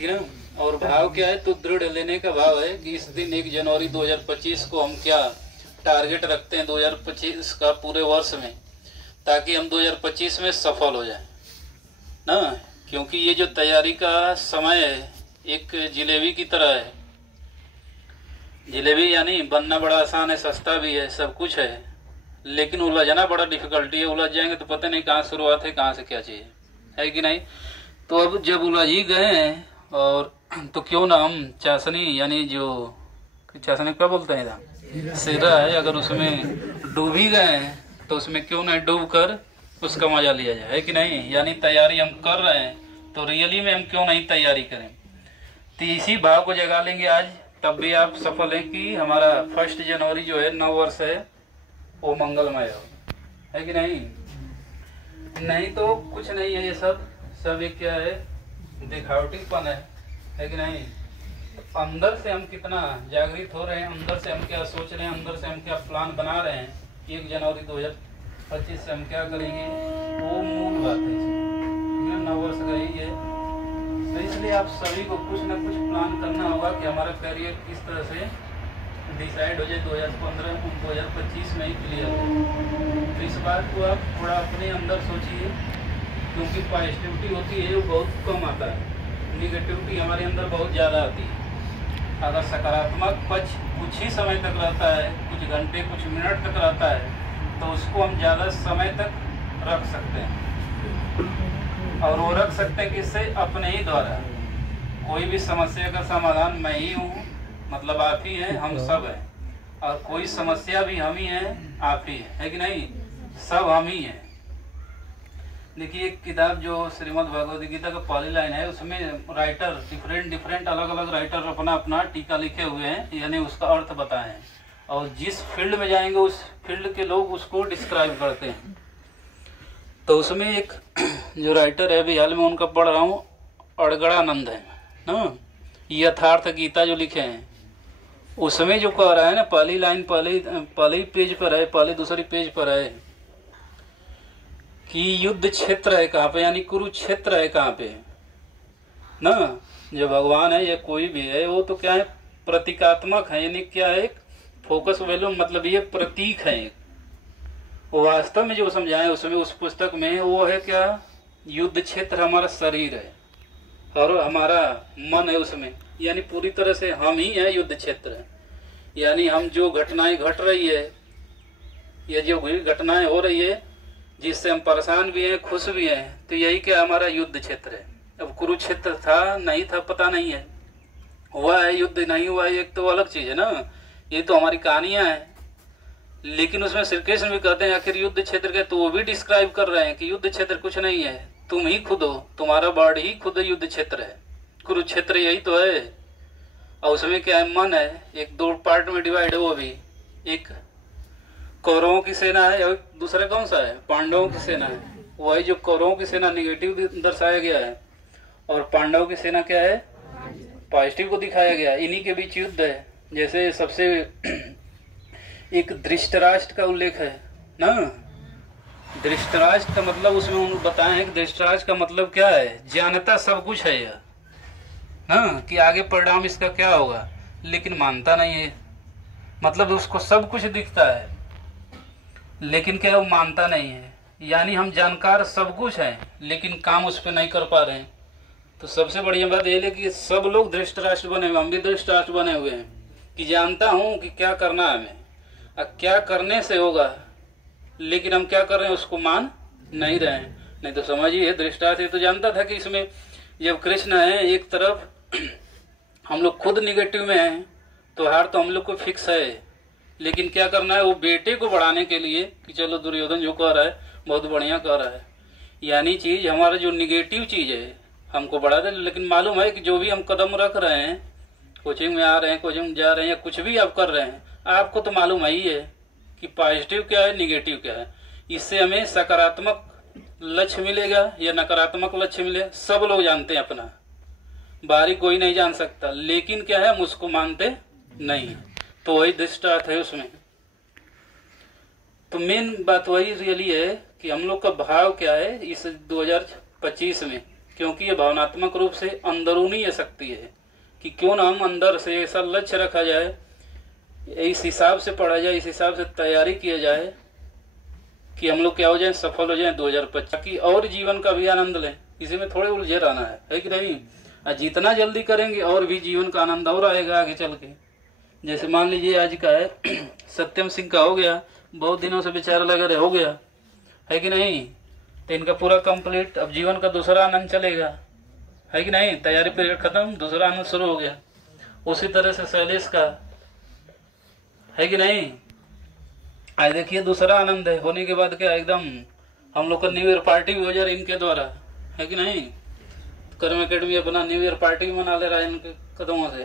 ठीक है ना। और भाव क्या है, तो दृढ़ लेने का भाव है कि इस दिन 1 जनवरी 2025 को हम क्या टारगेट रखते हैं 2025 का पूरे वर्ष में, ताकि हम 2025 में सफल हो जाए ना। क्योंकि ये जो तैयारी का समय है एक जिलेबी की तरह है। जिलेबी यानी बनना बड़ा आसान है, सस्ता भी है, सब कुछ है, लेकिन उलझना बड़ा डिफिकल्टी है। उलझ जाएंगे तो पता नहीं कहाँ शुरुआत है, कहाँ से क्या चाहिए, है कि नहीं। तो अब जब उलझ ही गए हैं और तो क्यों ना हम चाशनी, यानी जो चाशनी क्या बोलते हैं इधर, सिरा है, अगर उसमें डूब ही गए हैं तो उसमें क्यों ना डूब कर उसका मजा लिया जाए, है कि नहीं। यानी तैयारी हम कर रहे हैं तो रियली में हम क्यों नहीं तैयारी करें। तो इसी भाव को जगा लेंगे आज, तब भी आप सफल हैं कि हमारा 1 जनवरी जो है नव वर्ष है वो मंगलमय हो, है कि नहीं। नहीं तो कुछ नहीं है, ये सब एक क्या है, दिखावटीपन है कि नहीं। अंदर से हम कितना जागृत हो रहे हैं, अंदर से हम क्या सोच रहे हैं, अंदर से हम क्या प्लान बना रहे हैं, 1 जनवरी 2025 से हम क्या करेंगे, वो मूल बात है। नव वर्ष का ही है, तो इसलिए आप सभी को कुछ ना कुछ प्लान करना होगा कि हमारा करियर किस तरह से डिसाइड हो जाए 2025 में ही क्लियर हो। तो इस बात को आप थोड़ा अपने अंदर सोचिए, क्योंकि पॉजिटिविटी होती है वो बहुत कम आता है, निगेटिविटी हमारे अंदर बहुत ज़्यादा आती है। अगर सकारात्मक पक्ष कुछ ही समय तक रहता है, कुछ घंटे कुछ मिनट तक रहता है, तो उसको हम ज़्यादा समय तक रख सकते हैं। और वो रख सकते हैं किससे, अपने ही द्वारा। कोई भी समस्या का समाधान मैं ही हूँ, मतलब आप ही हैं, हम सब हैं। और कोई समस्या भी हम ही हैं, आप ही है कि नहीं, सब हम ही हैं। देखिए एक किताब जो श्रीमद् भगवद गीता का पहली लाइन है, उसमें राइटर डिफरेंट अलग अलग राइटर अपना अपना टीका लिखे हुए हैं, यानी उसका अर्थ बताए हैं। और जिस फील्ड में जाएंगे उस फील्ड के लोग उसको डिस्क्राइब करते हैं। तो उसमें एक जो राइटर है, अभी हाल में उनका पढ़ रहा हूँ, अड़गड़ानंद है ना, यथार्थ गीता जो लिखे हैं, उसमें जो कह रहा है ना, पहली लाइन पहले पेज पर है, पहले दूसरी पेज पर है कि युद्ध क्षेत्र है कहाँ पे, यानी कुरुक्षेत्र है कहाँ पे ना। जो भगवान है या कोई भी है, वो तो क्या है, प्रतीकात्मक है, यानी क्या है, फोकस वैल्यू, मतलब ये प्रतीक है। वो वास्तव में जो समझाए उसमें उस पुस्तक में, वो है क्या, युद्ध क्षेत्र हमारा शरीर है और हमारा मन है उसमें, यानी पूरी तरह से हम ही है युद्ध क्षेत्र। यानी हम जो घटनाएं घट रही है या जो घटनाएं हो रही है जिससे हम परेशान भी हैं, खुश भी हैं, तो यही क्या हमारा युद्ध क्षेत्र है। अब कुरुक्षेत्र था नहीं था पता नहीं है, हुआ है युद्ध नहीं हुआ है, एक तो अलग चीज है ना, ये तो हमारी कहानियां हैं। लेकिन उसमें श्री कृष्ण भी कहते हैं आखिर युद्ध क्षेत्र के, तो वो भी डिस्क्राइब कर रहे हैं कि युद्ध क्षेत्र कुछ नहीं है, तुम ही खुद हो, तुम्हारा बॉडी ही खुद युद्ध क्षेत्र है, कुरुक्षेत्र यही तो है। और उसमें क्या है, मन है, एक 2 पार्ट में डिवाइड है, वो भी एक कौरवों की सेना है और दूसरा कौन सा है, पांडवों की सेना है। वही जो कौरवों की सेना निगेटिव दर्शाया गया है और पांडवों की सेना क्या है, पॉजिटिव को दिखाया गया। इन्हीं के बीच युद्ध है। जैसे सबसे एक धृतराष्ट्र का उल्लेख है ना, धृतराष्ट्र का मतलब उसमें उन्होंने बताया है कि धृतराष्ट्र का मतलब क्या है, जानता सब कुछ है यह ना, कि आगे परिणाम इसका क्या होगा, लेकिन मानता नहीं है। मतलब उसको सब कुछ दिखता है लेकिन क्या वो मानता नहीं है। यानी हम जानकार सब कुछ हैं लेकिन काम उस पर नहीं कर पा रहे हैं। तो सबसे बढ़िया बात यह है कि सब लोग धृतराष्ट्र बने हुए, हम भी धृतराष्ट्र बने हुए हैं कि जानता हूं कि क्या करना है हमें, क्या करने से होगा, लेकिन हम क्या कर रहे हैं उसको मान नहीं रहे हैं। नहीं तो समझिए धृतराष्ट्र तो जानता था कि इसमें जब कृष्ण है एक तरफ, हम लोग खुद निगेटिव में हैं, तो हार तो हम लोग को फिक्स है। लेकिन क्या करना है, वो बेटे को बढ़ाने के लिए कि चलो दुर्योधन जो कह रहा है बहुत बढ़िया कह रहा है, यानी चीज हमारा जो निगेटिव चीज है हमको बढ़ा दे। लेकिन मालूम है कि जो भी हम कदम रख रहे हैं, कोचिंग में आ रहे हैं, कोचिंग में जा रहे हैं, या कुछ भी आप कर रहे हैं, आपको तो मालूम ही है कि पॉजिटिव क्या है, निगेटिव क्या है। इससे हमें सकारात्मक लक्ष्य मिलेगा या नकारात्मक लक्ष्य मिले, सब लोग जानते हैं अपना, बाहरी कोई नहीं जान सकता। लेकिन क्या है, हम उसको मानते नहीं, तो वही दृष्टार्थ है उसमें। तो मेन बात वही रियली है कि हम लोग का भाव क्या है इस 2025 में, क्योंकि ये भावनात्मक रूप से अंदरूनी ये शक्ति है कि क्यों ना हम अंदर से ऐसा लक्ष्य रखा जाए, इस हिसाब से पढ़ा जाए, इस हिसाब से तैयारी किया जाए कि हम लोग क्या हो जाए, सफल हो जाए 2025 की, और जीवन का भी आनंद लें। इसी में थोड़े उलझे रहना है कि नहीं। जितना जल्दी करेंगे और भी जीवन का आनंद और आएगा आगे चल के। जैसे मान लीजिए आज का है सत्यम सिंह का हो गया, बहुत दिनों से बेचारा लगा रहे, हो गया है कि नहीं, तो इनका पूरा कंप्लीट। अब जीवन का दूसरा आनंद चलेगा, है कि नहीं। तैयारी पीरियड खत्म, दूसरा आनंद शुरू हो गया। उसी तरह से शैलेश का है कि नहीं। आज देखिए दूसरा आनंद है होने के बाद क्या एकदम हम लोग का न्यू ईयर पार्टी भी हो जा रही इनके द्वारा, है कि नहीं। कर्म एकेडमी अपना न्यू ईयर पार्टी मना ले रहा है इनके कदमों से,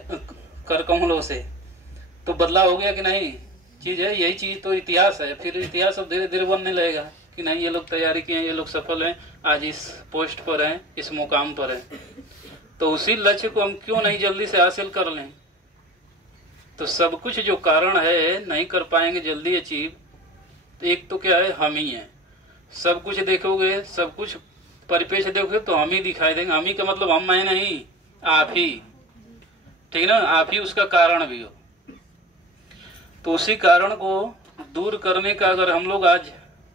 कर कमलों से। तो बदलाव हो गया कि नहीं। चीज है यही चीज तो इतिहास है। फिर इतिहास अब धीरे धीरे बनने लगेगा कि नहीं ये लोग तैयारी किए हैं, ये लोग सफल हैं, आज इस पोस्ट पर हैं, इस मुकाम पर हैं। तो उसी लक्ष्य को हम क्यों नहीं जल्दी से हासिल कर लें। तो सब कुछ जो कारण है नहीं कर पाएंगे जल्दी अचीव, तो एक तो क्या है, हम ही हैं। सब कुछ देखोगे, सब कुछ परिपेक्ष देखोगे तो हम ही दिखाई देंगे। हम ही का मतलब हम मैं नहीं, आप ही, ठीक ना। आप ही उसका कारण भी हो। तो उसी कारण को दूर करने का अगर हम लोग आज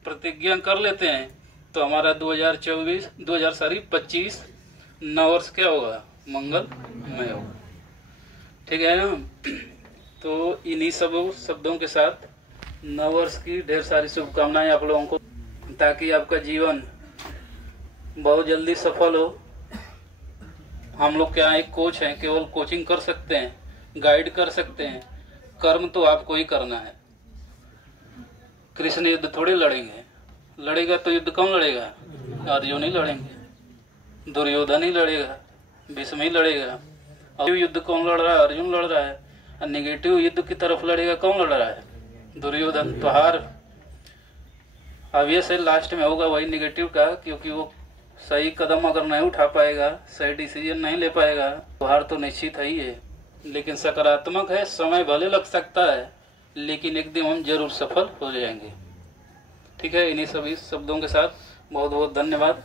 प्रतिज्ञा कर लेते हैं तो हमारा 2025 नववर्ष क्या होगा, मंगलमय होगा, ठीक है ना। तो इन्हीं सब शब्दों के साथ नववर्ष की ढेर सारी शुभकामनाएं आप लोगों को, ताकि आपका जीवन बहुत जल्दी सफल हो। हम लोग क्या एक कोच हैं, केवल कोचिंग कर सकते हैं, गाइड कर सकते हैं। कर्म तो आपको ही करना है। कृष्ण युद्ध थोड़ी लड़ेंगे, लड़ेगा तो युद्ध कौन लड़ेगा, अर्जुन ही लड़ेंगे, दुर्योधन ही लड़ेगा, भीष्म ही लड़ेगा। और युद्ध कौन लड़ रहा है, अर्जुन लड़ रहा है। और निगेटिव युद्ध की तरफ लड़ेगा कौन लड़ रहा है, दुर्योधन। तो हार ऑब्वियस है लास्ट में होगा वही निगेटिव का, क्योंकि वो सही कदम अगर नहीं उठा पाएगा, सही डिसीजन नहीं ले पाएगा, तो हार तो निश्चित है ही है। लेकिन सकारात्मक है, समय भले लग सकता है लेकिन एक दिन हम जरूर सफल हो जाएंगे। ठीक है, इन्हीं सभी शब्दों के साथ बहुत बहुत धन्यवाद।